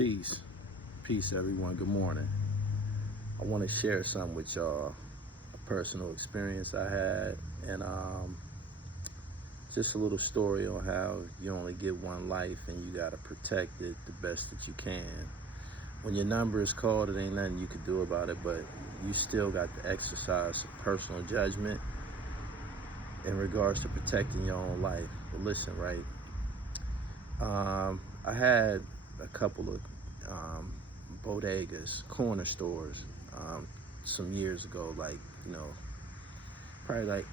Peace. Peace, everyone. Good morning. I want to share something with y'all, a personal experience I had, and just a little story on how you only get one life and you got to protect it the best that you can. When your number is called, it ain't nothing you can do about it, but you still got to exercise personal judgment in regards to protecting your own life. But listen, right? I had a couple of bodegas, corner stores, some years ago, probably like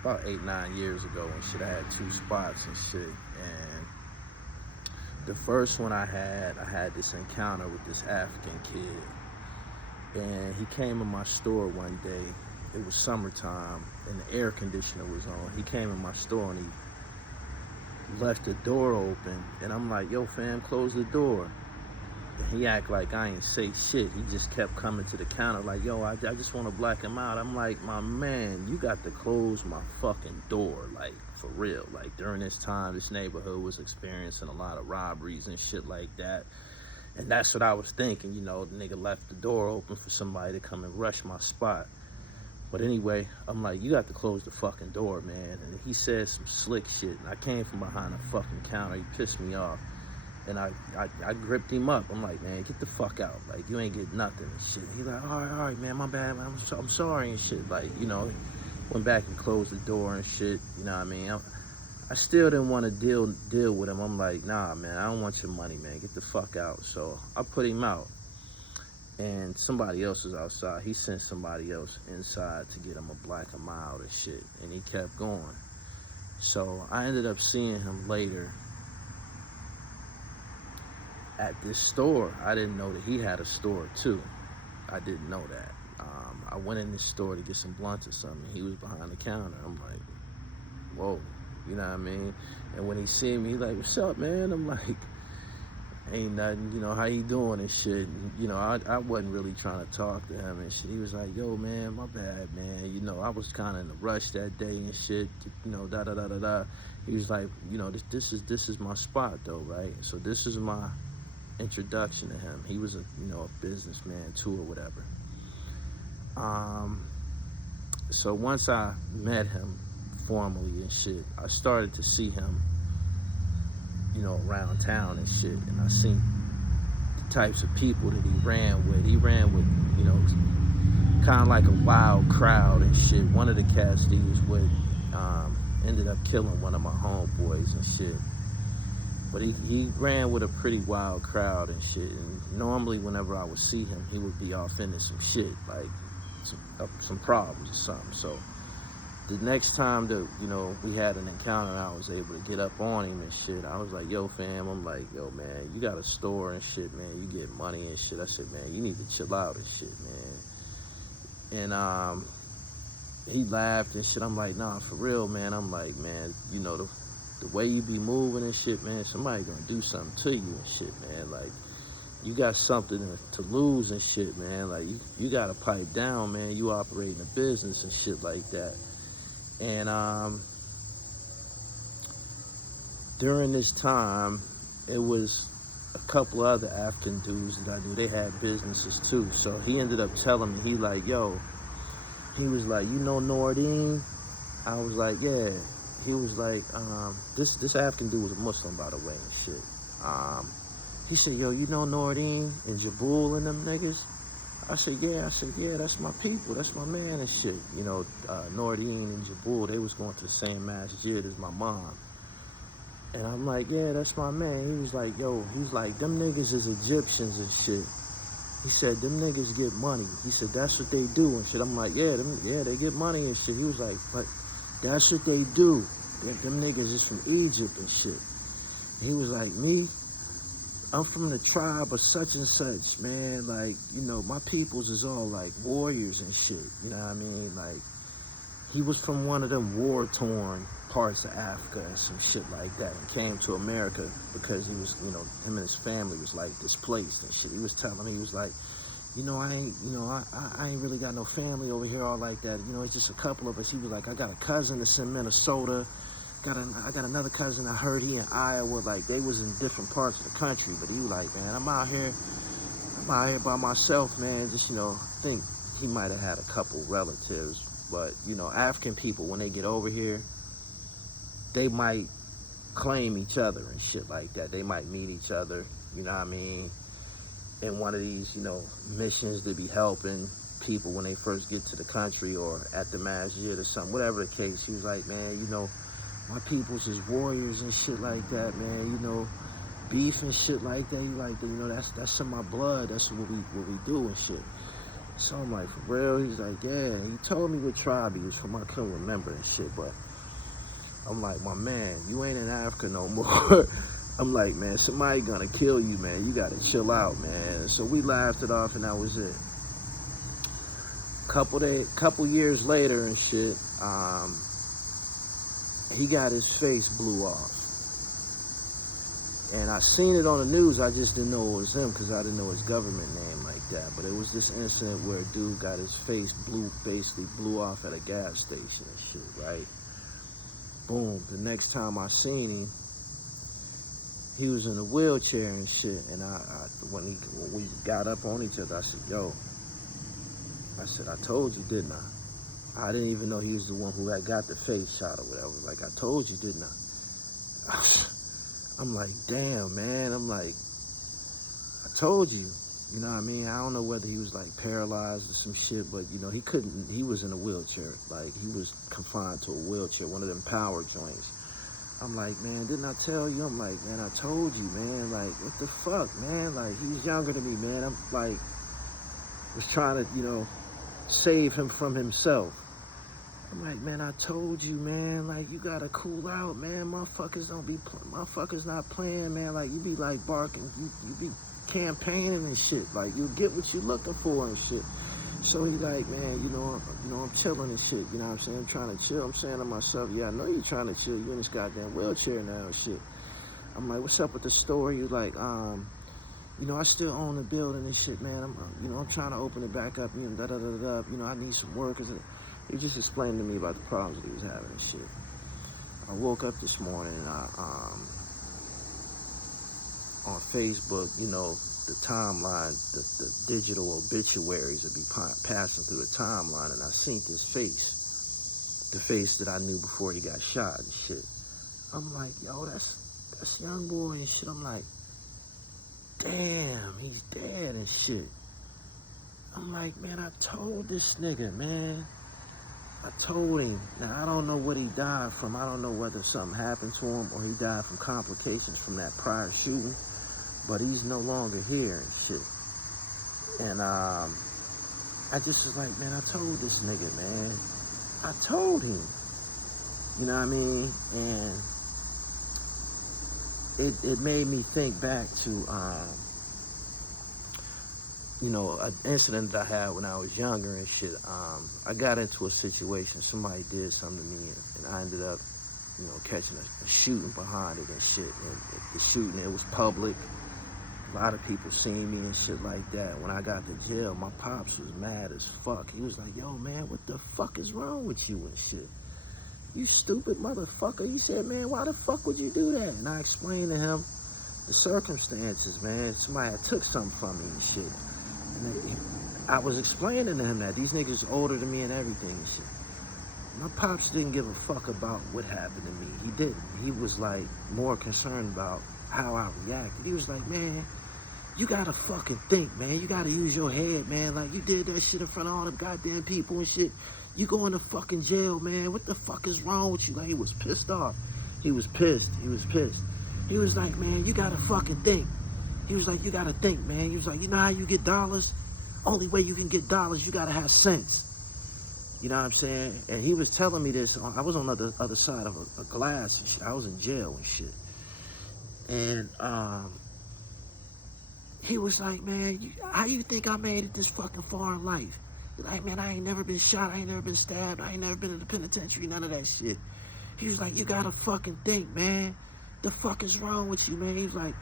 about 8-9 years ago and shit. I had 2 spots and shit. And the first one I had this encounter with this African kid. And he came in my store one day. It was summertime and the air conditioner was on. He came in my store and he left the door open. And I'm like, yo, fam, close the door. And he act like I ain't say shit. He just kept coming to the counter like, yo, I just want to black him out. I'm like, my man, you got to close my fucking door, like, for real. Like, during this time, this neighborhood was experiencing a lot of robberies and shit like that. And that's what I was thinking, you know, the nigga left the door open for somebody to come and rush my spot. But anyway, I'm like, you got to close the fucking door, man. And he said some slick shit. And I came from behind a fucking counter. He pissed me off. And I gripped him up. I'm like, man, get the fuck out. Like, you ain't getting nothing and shit. He's like, all right, man, my bad. I'm sorry and shit. Like, you know, went back and closed the door and shit. You know what I mean? I still didn't want to deal with him. I'm like, nah, man, I don't want your money, man. Get the fuck out. So I put him out. And somebody else was outside. He sent somebody else inside to get him a black him out and shit. And he kept going. So I ended up seeing him later at this store. I didn't know that he had a store too. I didn't know that. I went in this store to get some blunts or something. He was behind the counter. I'm like, whoa, you know what I mean? And when he seen me, he like, what's up, man? I'm like, ain't nothing, you know, how you doing and shit. And, you know, I wasn't really trying to talk to him and shit. He was like, yo, man, my bad, man. You know, I was kind of in a rush that day and shit, you know, da-da-da-da-da. He was like, you know, this is my spot though, right? So this is my introduction to him. He was a businessman too or whatever. So once I met him formally and shit, I started to see him, you know, around town and shit, and I seen the types of people that he ran with. He ran with, you know, kind of like a wild crowd and shit. One of the cats that he was with ended up killing one of my homeboys and shit. But he ran with a pretty wild crowd and shit. And normally whenever I would see him, he would be off into some shit, like some problems or something. So the next time that, you know, we had an encounter and I was able to get up on him and shit, I was like, yo, fam, I'm like, yo, man, you got a store and shit, man. You get money and shit. I said, man, you need to chill out and shit, man. And he laughed and shit. I'm like, nah, for real, man. I'm like, man, you know, the way you be moving and shit, man, somebody gonna do something to you and shit, man. Like, you got something to lose and shit, man. Like, you gotta pipe down, man. You operating a business and shit like that. And during this time, it was a couple other African dudes that I knew. They had businesses too. So he ended up telling me, he like, yo, he was like, you know Nordine? I was like, yeah. He was like, this African dude was a Muslim, by the way, and shit. He said, yo, you know Nordine and Jabul and them niggas? I said, yeah, that's my people. That's my man and shit. You know, Nordine and Jabul, they was going to the same masjid as my mom. And I'm like, yeah, that's my man. He was like, yo, he's like, them niggas is Egyptians and shit. He said, them niggas get money. He said, that's what they do and shit. I'm like, yeah, they get money and shit. He was like, but that's what they do. Them niggas is from Egypt and shit. And he was like, me? I'm from the tribe of such and such, man. Like, you know, my peoples is all like warriors and shit. You know what I mean? Like, he was from one of them war-torn parts of Africa and some shit like that, and came to America because he was, you know, him and his family was like displaced and shit. He was telling me, he was like, you know, I ain't really got no family over here all like that. You know, it's just a couple of us. He was like, I got a cousin that's in Minnesota. I got another cousin. I heard he in Iowa. Like, they was in different parts of the country, but he was like, man, I'm out here by myself, man. Just, you know, I think he might have had a couple relatives, but, you know, African people, when they get over here, they might claim each other and shit like that. They might meet each other, you know what I mean, in one of these, you know, missions to be helping people when they first get to the country, or at the masjid or something, whatever the case. He was like, man, you know, my people's is warriors and shit like that, man, you know, beef and shit like that. He like, you know, that's in my blood. That's what we do and shit. So I'm like, for real? He's like, yeah. He told me what tribe he was from. I couldn't remember and shit, but I'm like, my man, you ain't in Africa no more. I'm like, man, somebody gonna kill you, man. You gotta chill out, man. So we laughed it off, and that was it. Couple years later and shit, he got his face blew off. And I seen it on the news. I just didn't know it was him because I didn't know his government name like that. But it was this incident where a dude got his face basically blew off at a gas station and shit, right? Boom. The next time I seen him, he was in a wheelchair and shit. And when we got up on each other, I said, yo, I said, I told you, didn't I? I didn't even know he was the one who had got the face shot or whatever. Like, I told you, didn't I? I'm like, damn, man. I'm like, I told you. You know what I mean? I don't know whether he was like paralyzed or some shit, but you know, he was in a wheelchair. Like, he was confined to a wheelchair, one of them power joints. I'm like, man, didn't I tell you? I'm like, man, I told you, man. Like, what the fuck, man? Like, he's younger than me, man. I'm like, was trying to, you know, save him from himself. I'm like, man, I told you, man, like, you gotta cool out, man. Motherfuckers not playing, man. Like, you be like barking, you be campaigning and shit. Like, you get what you looking for and shit. So he like, man, you know, I'm chilling and shit. You know what I'm saying? I'm trying to chill. I'm saying to myself, yeah, I know you're trying to chill. You in this goddamn wheelchair now and shit. I'm like, what's up with the store? You like, you know, I still own the building and shit, man. I'm trying to open it back up. You know, You know, I need some workers. He just explained to me about the problems that he was having and shit. I woke up this morning and on Facebook, you know, the timeline, the digital obituaries would be passing through the timeline, and I seen this face, the face that I knew before he got shot and shit. I'm like, yo, that's young boy and shit. I'm like, damn, he's dead and shit. I'm like, man, I told this nigga, man. I told him. Now, I don't know what he died from. I don't know whether something happened to him or he died from complications from that prior shooting. But he's no longer here and shit. And I just was like, man, I told this nigga, man. I told him. You know what I mean? And it made me think back to, you know, an incident that I had when I was younger and shit. I got into a situation, somebody did something to me, and I ended up, you know, catching a shooting behind it and shit. And the shooting, it was public. A lot of people seen me and shit like that. When I got to jail, my pops was mad as fuck. He was like, yo, man, what the fuck is wrong with you and shit? You stupid motherfucker. He said, man, why the fuck would you do that? And I explained to him the circumstances, man. Somebody had took something from me and shit. And I was explaining to him that these niggas older than me and everything and shit. My pops didn't give a fuck about what happened to me. He didn't. He was like more concerned about how I reacted. He was like, man, you gotta fucking think, man. You gotta use your head, man. Like, you did that shit in front of all them goddamn people and shit. You going to fucking jail, man. What the fuck is wrong with you? Like, he was pissed off. He was pissed. He was pissed. He was like, man, you gotta fucking think. He was like, you gotta think, man. He was like, you know how you get dollars? Only way you can get dollars, you gotta have sense. You know what I'm saying? And he was telling me this. I was on the other side of a glass and shit. I was in jail and shit. And he was like, man, how you think I made it this fucking far in life? He's like, man, I ain't never been shot. I ain't never been stabbed. I ain't never been in the penitentiary. None of that shit. He was like, you gotta fucking think, man. The fuck is wrong with you, man? He was like,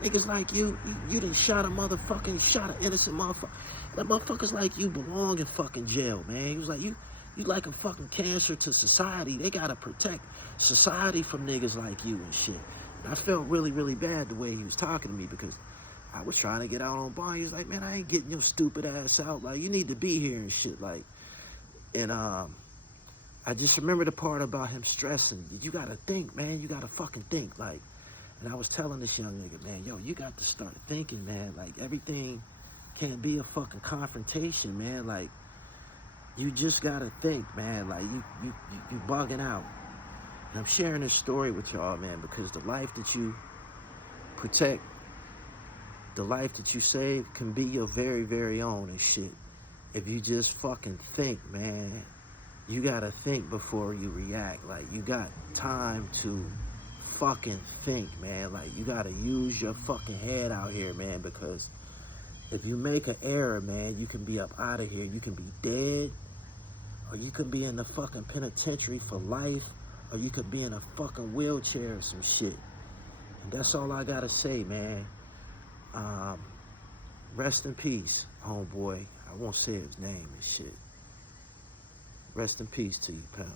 niggas like you done shot a motherfucking, shot an innocent motherfucker. That motherfuckers like you belong in fucking jail, man. He was like, you You like a fucking cancer to society. They gotta protect society from niggas like you and shit. And I felt really, really bad the way he was talking to me because I was trying to get out on bond. He was like, man, I ain't getting your stupid ass out. Like, you need to be here and shit. Like, and I just remember the part about him stressing. You gotta think, man. You gotta fucking think. Like, and I was telling this young nigga, man, yo, you got to start thinking, man. Like, everything can't be a fucking confrontation, man. Like, you just gotta think, man. Like, you bugging out. And I'm sharing this story with y'all, man, because the life that you protect, the life that you save can be your very, very own and shit. If you just fucking think, man. You gotta think before you react. Like, you got time to fucking think, man. Like, you gotta use your fucking head out here, man, because if you make an error, man, you can be up out of here. You can be dead, or you could be in the fucking penitentiary for life, or you could be in a fucking wheelchair or some shit. And that's all I gotta say, man. Rest in peace, homeboy. I won't say his name and shit. Rest in peace to you, pal.